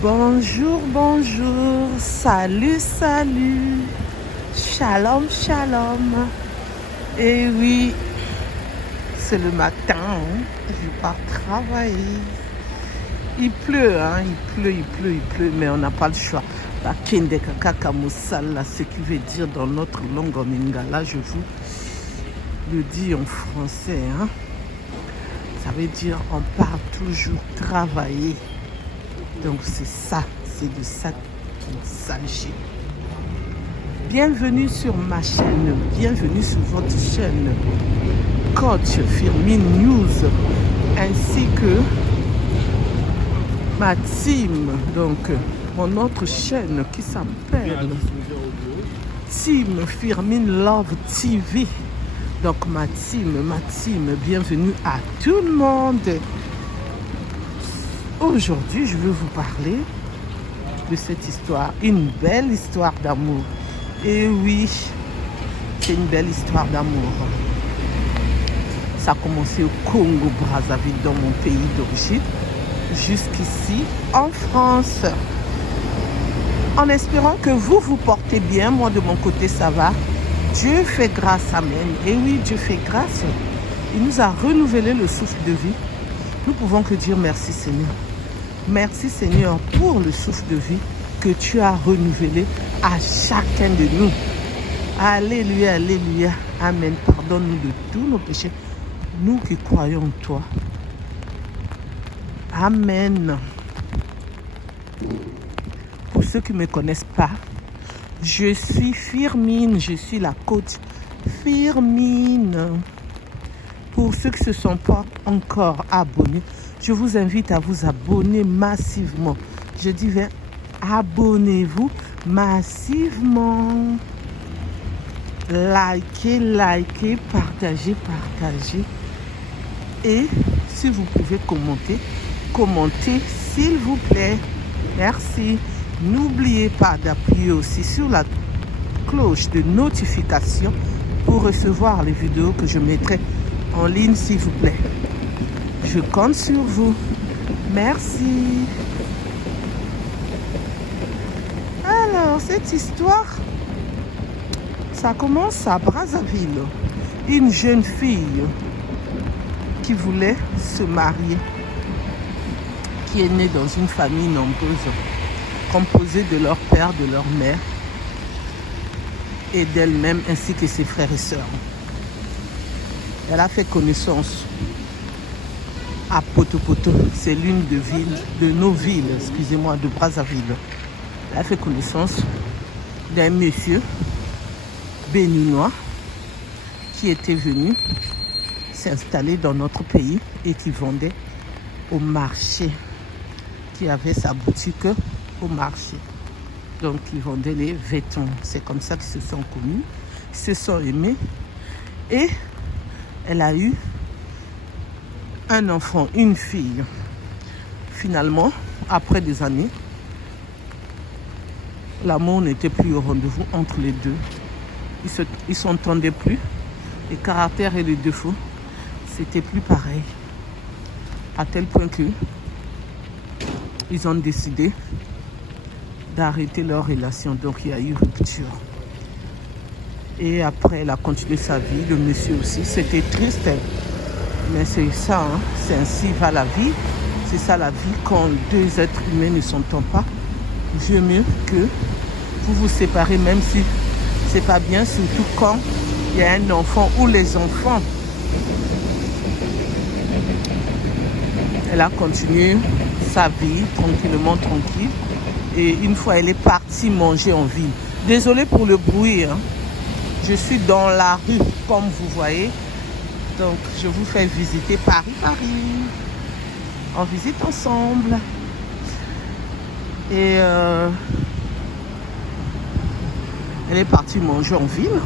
Bonjour, bonjour, salut, salut, shalom, shalom. Et oui, c'est le matin, hein. Je pars travailler. Il pleut, hein, il pleut, mais on n'a pas le choix. La kende kaka musala, ce qui veut dire dans notre langue en lingala, je vous le dis en français, hein. Ça veut dire on part toujours travailler. Donc c'est ça, c'est de ça qu'il s'agit. Bienvenue sur ma chaîne, bienvenue sur votre chaîne Coach Firmin News, ainsi que ma team, donc mon autre chaîne qui s'appelle Team Firmin Love TV. Donc ma team, bienvenue à tout le monde. Aujourd'hui, je veux vous parler de cette histoire, une belle histoire d'amour. Et oui, c'est une belle histoire d'amour. Ça a commencé au Congo, Brazzaville, dans mon pays d'origine, jusqu'ici en France. En espérant que vous vous portez bien, moi de mon côté ça va. Dieu fait grâce, amen. Et oui, Dieu fait grâce. Il nous a renouvelé le souffle de vie. Nous pouvons que dire merci Seigneur. Merci Seigneur pour le souffle de vie que tu as renouvelé à chacun de nous. Alléluia, alléluia, amen. Pardonne-nous de tous nos péchés, nous qui croyons en toi. Amen. Pour ceux qui ne me connaissent pas, je suis Firmin, je suis la coach Firmin. Pour ceux qui ne se sont pas encore abonnés, je vous invite à vous abonner massivement. Je dis bien, abonnez-vous massivement. Likez, partagez. Et si vous pouvez commentez s'il vous plaît. Merci. N'oubliez pas d'appuyer aussi sur la cloche de notification pour recevoir les vidéos que je mettrai en ligne, s'il vous plaît. Je compte sur vous. Merci. Alors, cette histoire, ça commence à Brazzaville. Une jeune fille qui voulait se marier, qui est née dans une famille nombreuse, composée de leur père, de leur mère et d'elle-même, ainsi que ses frères et sœurs. Elle a fait connaissance à Poto-Poto, c'est l'une de nos villes, excusez-moi, de Brazzaville. Elle a fait connaissance d'un monsieur béninois qui était venu s'installer dans notre pays et qui vendait au marché, qui avait sa boutique au marché. Donc il vendait les vêtements. C'est comme ça qu'ils se sont connus, ils se sont aimés et elle a eu un enfant, une fille. Finalement, après des années, l'amour n'était plus au rendez-vous entre les deux. Ils ne s'entendaient plus. Les caractères et les défauts, c'était plus pareil. À tel point que ils ont décidé d'arrêter leur relation. Donc il y a eu rupture. Et après, elle a continué sa vie. Le monsieur aussi, c'était triste. Mais c'est ça, hein? C'est ainsi va la vie. C'est ça la vie. Quand deux êtres humains ne s'entendent pas, vaut mieux que vous vous séparez, même si c'est pas bien, surtout quand il y a un enfant ou les enfants. Elle a continué sa vie tranquille. Et une fois, elle est partie manger en ville. Désolée pour le bruit, hein. Je suis dans la rue, comme vous voyez. Donc, je vous fais visiter Paris. On visite ensemble. Et elle est partie manger en ville,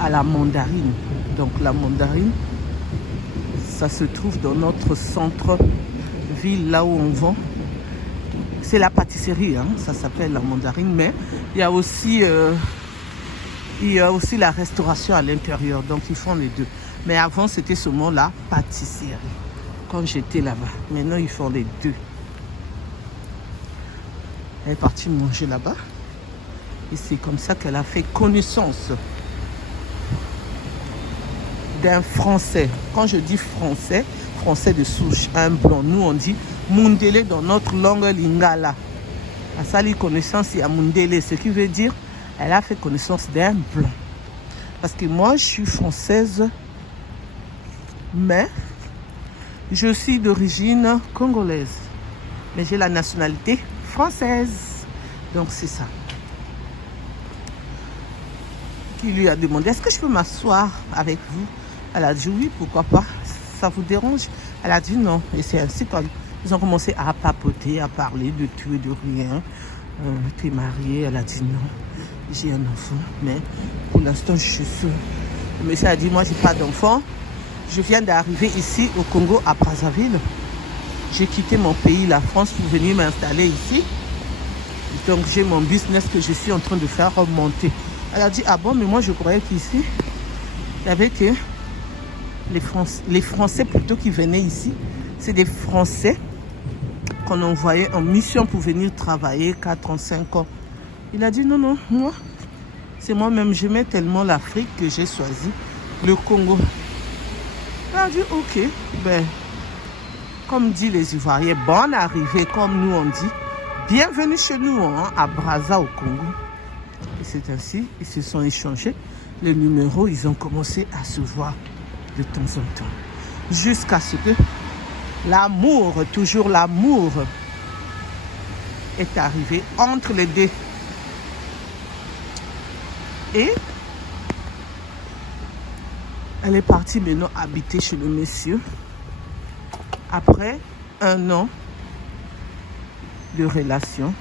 à la Mandarine. Donc, la Mandarine, ça se trouve dans notre centre-ville, là où on vend. C'est la pâtisserie, hein, ça s'appelle la Mandarine. Mais il y a aussi la restauration à l'intérieur, donc ils font les deux. Mais avant, c'était seulement la pâtisserie, quand j'étais là-bas. Maintenant, ils font les deux. Elle est partie manger là-bas. Et c'est comme ça qu'elle a fait connaissance d'un Français. Quand je dis Français, Français de souche, un blanc. Nous, on dit Mundele dans notre langue lingala. Elle a sali connaissance à Mundele, ce qui veut dire elle a fait connaissance d'un blanc. Parce que moi, je suis française, mais je suis d'origine congolaise. Mais j'ai la nationalité française. Donc, c'est ça. Qui lui a demandé, est-ce que je peux m'asseoir avec vous? Elle a dit oui, pourquoi pas. Ça vous dérange? Elle a dit non. Et c'est ainsi qu'ils ont commencé à papoter, à parler de tout et de rien. Tu es mariée? Elle a dit non. J'ai un enfant, mais pour l'instant, je suis seule. Le monsieur a dit, moi, je n'ai pas d'enfant. Je viens d'arriver ici au Congo, à Brazzaville. J'ai quitté mon pays, la France, pour venir m'installer ici. Donc, j'ai mon business que je suis en train de faire remonter. Elle a dit, ah bon, mais moi, je croyais qu'ici, il y avait que les Français plutôt qui venaient ici. C'est des Français qu'on envoyait en mission pour venir travailler 4 ans, 5 ans. Il a dit non, non, moi, c'est moi-même, j'aimais tellement l'Afrique que j'ai choisi le Congo. Il a dit ok, ben, comme dit les Ivoiriens, bonne arrivée, comme nous on dit, bienvenue chez nous, hein, à Brazza au Congo. Et c'est ainsi, ils se sont échangés les numéros, ils ont commencé à se voir de temps en temps. Jusqu'à ce que l'amour, toujours l'amour, est arrivé entre les deux. Et elle est partie maintenant habiter chez le monsieur. Après 1 an de relation,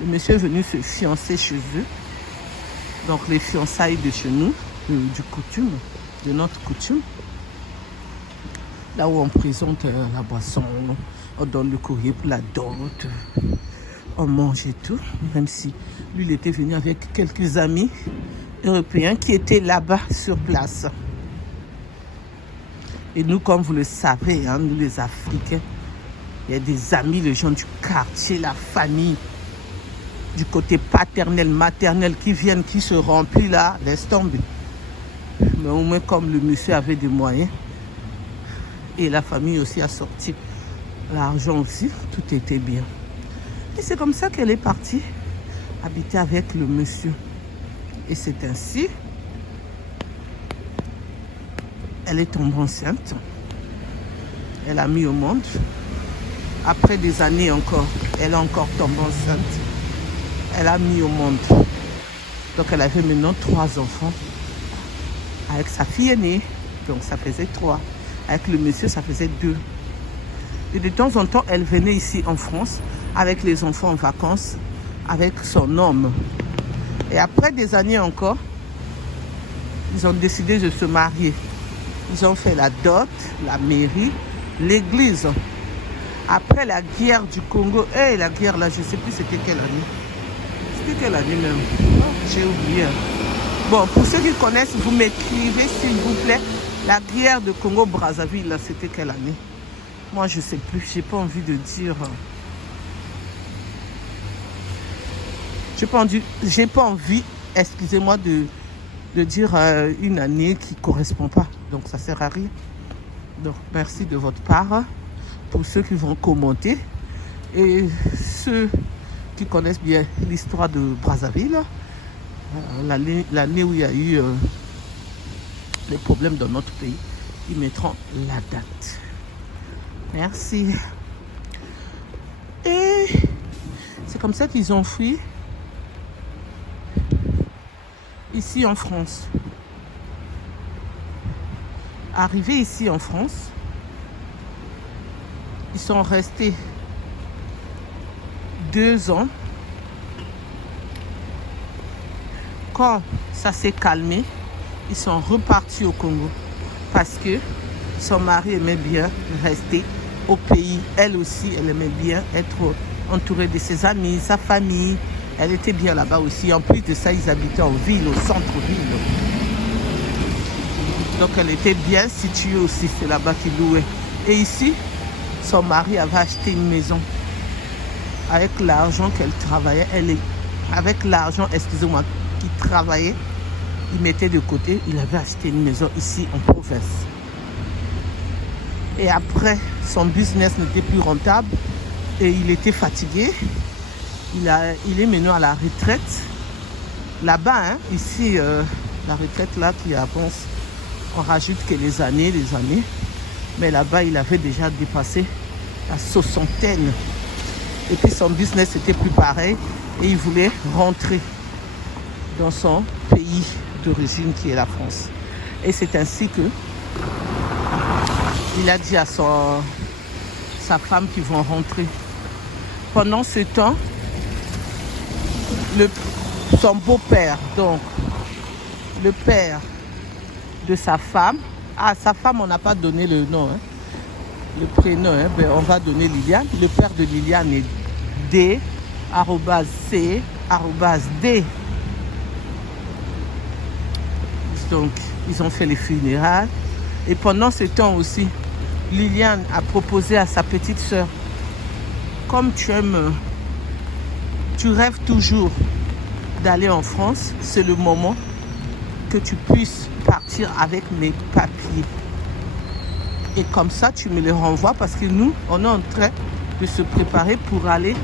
le monsieur est venu se fiancer chez eux. Donc les fiançailles de chez nous, de notre coutume. Là où on présente la boisson, on donne le courrier pour la dot, on mange et tout. Même si lui, il était venu avec quelques amis européens qui étaient là-bas sur place. Et nous, comme vous le savez, hein, nous les Africains, il y a des amis, les gens du quartier, la famille, du côté paternel, maternel, qui viennent, qui se remplissent là, laisse tomber. Mais au moins, comme le monsieur avait des moyens, et la famille aussi a sorti l'argent aussi, tout était bien. Et c'est comme ça qu'elle est partie habiter avec le monsieur. Et c'est ainsi, elle est tombée enceinte. Elle a mis au monde. Après des années encore, elle est encore tombée enceinte. Elle a mis au monde. Donc elle avait maintenant 3 enfants. Avec sa fille aînée, donc ça faisait 3. Avec le monsieur, ça faisait 2. Et de temps en temps, elle venait ici en France avec les enfants en vacances, avec son homme. Et après des années encore, ils ont décidé de se marier. Ils ont fait la dot, la mairie, l'église. Après la guerre du Congo, la guerre là, je ne sais plus c'était quelle année. C'était quelle année même? Oh, j'ai oublié. Bon, pour ceux qui connaissent, vous m'écrivez s'il vous plaît. La guerre de Congo-Brazzaville, là, c'était quelle année? Moi, je ne sais plus. J'ai pas envie de dire. J'ai pas envie, excusez-moi, de dire une année qui ne correspond pas. Donc, ça ne sert à rien. Donc, merci de votre part pour ceux qui vont commenter. Et ceux qui connaissent bien l'histoire de Brazzaville, l'année où il y a eu les problèmes dans notre pays, ils mettront la date. Merci. Et c'est comme ça qu'ils ont fui ici en France. Arrivés ici en France, ils sont restés 2 ans. Quand ça s'est calmé, ils sont repartis au Congo parce que son mari aimait bien rester au pays. Elle aussi, elle aimait bien être entourée de ses amis, sa famille. Elle était bien là-bas aussi. En plus de ça, ils habitaient en ville, au centre-ville. Donc, elle était bien située aussi. C'est là-bas qu'ils louaient. Et ici, son mari avait acheté une maison. avec l'argent qu'elle travaillait, avec l'argent, excusez-moi, qu'il travaillait, il mettait de côté, il avait acheté une maison ici en province. Et après, son business n'était plus rentable et il était fatigué. Il est maintenant à la retraite. Là-bas, hein, ici, la retraite là qui avance, on rajoute que les années. Mais là-bas, il avait déjà dépassé la soixantaine. Et puis son business n'était plus pareil et il voulait rentrer dans son pays d'origine qui est la France. Et c'est ainsi que il a dit à sa femme qu'ils vont rentrer. Pendant ce temps, son beau-père, donc le père de sa femme, sa femme on n'a pas donné le nom, hein, le prénom, hein, ben on va donner Liliane. Le père de Liliane est D, @C, @D. Donc, ils ont fait les funérailles. Et pendant ce temps aussi, Liliane a proposé à sa petite sœur, comme tu rêves toujours d'aller en France, c'est le moment que tu puisses partir avec mes papiers. Et comme ça, tu me les renvoies parce que nous, on est en train de se préparer pour aller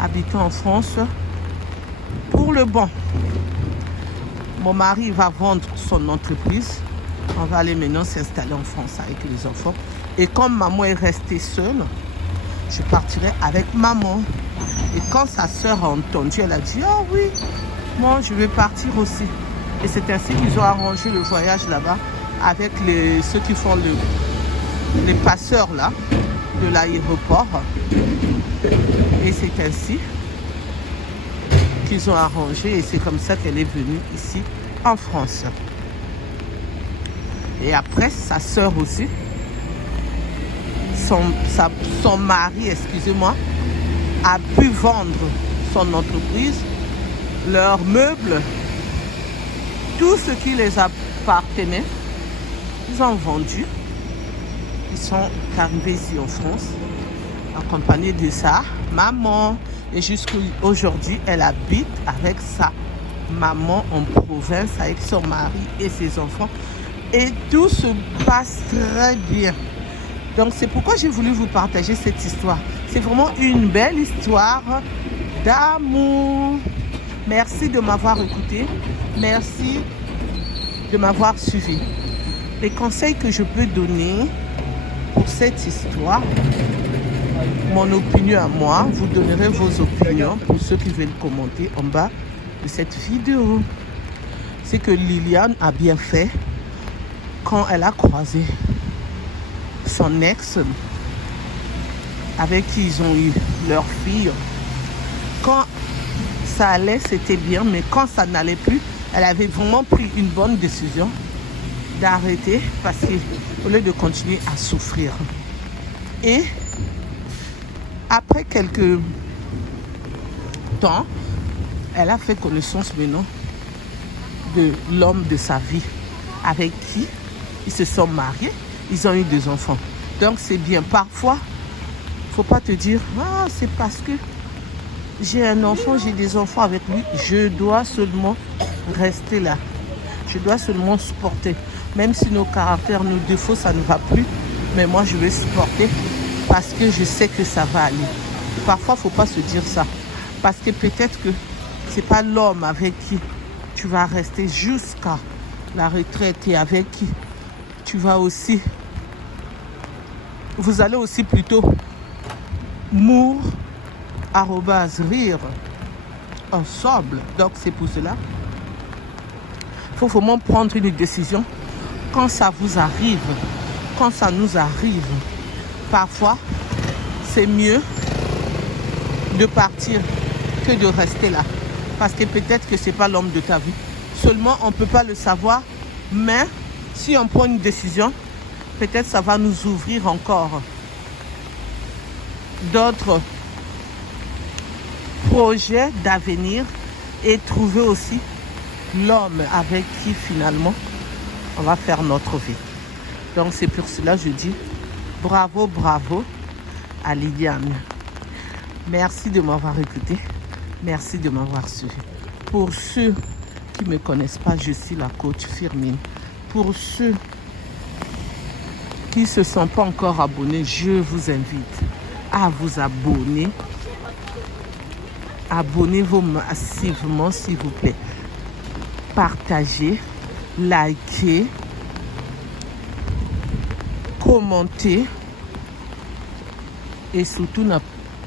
habiter en France pour le bon. Mon mari va vendre son entreprise. On va aller maintenant s'installer en France avec les enfants. Et comme maman est restée seule, je partirai avec maman. Et quand sa sœur a entendu, elle a dit « Oh oui, moi je vais partir aussi ». Et c'est ainsi qu'ils ont arrangé le voyage là-bas avec ceux qui font les passeurs là, de l'aéroport. Et c'est ainsi qu'ils ont arrangé et c'est comme ça qu'elle est venue ici en France. Et après, sa sœur aussi, son mari, excusez-moi, a pu vendre son entreprise, leurs meubles, tout ce qui les appartenait, ils ont vendu. Ils sont arrivés ici en France, accompagnés de sa maman. Et jusqu'à aujourd'hui, elle habite avec sa maman en province, avec son mari et ses enfants. Et tout se passe très bien. Donc c'est pourquoi j'ai voulu vous partager cette histoire. C'est vraiment une belle histoire d'amour. Merci de m'avoir écouté. Merci de m'avoir suivi. Les conseils que je peux donner pour cette histoire, mon opinion à moi, vous donnerez vos opinions pour ceux qui veulent commenter en bas de cette vidéo. C'est que Liliane a bien fait quand elle a croisé son ex avec qui ils ont eu leur fille. Quand ça allait, c'était bien, mais quand ça n'allait plus, elle avait vraiment pris une bonne décision d'arrêter parce qu'au lieu de continuer à souffrir. Et après quelques temps, elle a fait connaissance maintenant de l'homme de sa vie avec qui ils se sont mariés, ils ont eu 2 enfants. Donc c'est bien. Parfois, il ne faut pas te dire « Ah, c'est parce que j'ai un enfant, j'ai des enfants avec lui, je dois seulement rester là. Je dois seulement supporter. Même si nos caractères, nos défauts, ça ne va plus, mais moi je vais supporter parce que je sais que ça va aller. » Parfois, il ne faut pas se dire ça. Parce que peut-être que ce n'est pas l'homme avec qui tu vas rester jusqu'à la retraite et avec qui tu vas aussi, vous allez aussi plutôt mourir, rire ensemble. Donc c'est pour cela, il faut vraiment prendre une décision quand ça vous arrive, quand ça nous arrive. Parfois, c'est mieux de partir que de rester là. Parce que peut-être que ce n'est pas l'homme de ta vie. Seulement, on ne peut pas le savoir. Mais si on prend une décision, peut-être ça va nous ouvrir encore d'autres projets d'avenir et trouver aussi l'homme avec qui finalement on va faire notre vie. Donc c'est pour cela que je dis bravo, bravo à Liliane. Merci de m'avoir écouté. Merci de m'avoir suivi. Pour ceux qui ne me connaissent pas, je suis la coach Firmine. Pour ceux qui ne se sont pas encore abonnés, je vous invite à vous abonner. Abonnez-vous massivement, s'il vous plaît. Partagez, likez, commentez et surtout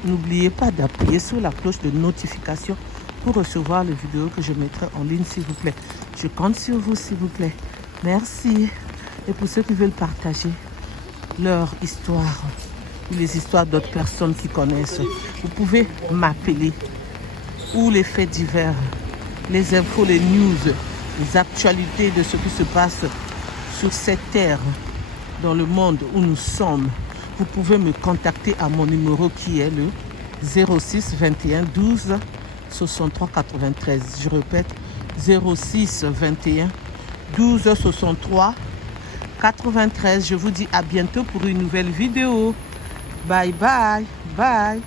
n'oubliez pas d'appuyer sur la cloche de notification pour recevoir les vidéos que je mettrai en ligne, s'il vous plaît. Je compte sur vous, s'il vous plaît. Merci. Et pour ceux qui veulent partager leur histoire ou les histoires d'autres personnes qui connaissent, vous pouvez m'appeler, ou les faits divers, les infos, les news, les actualités de ce qui se passe sur cette terre, dans le monde où nous sommes. Vous pouvez me contacter à mon numéro qui est le 06 21 12 63 93. Je répète, 06 21 12 63 93. Je vous dis à bientôt pour une nouvelle vidéo. Bye bye. Bye.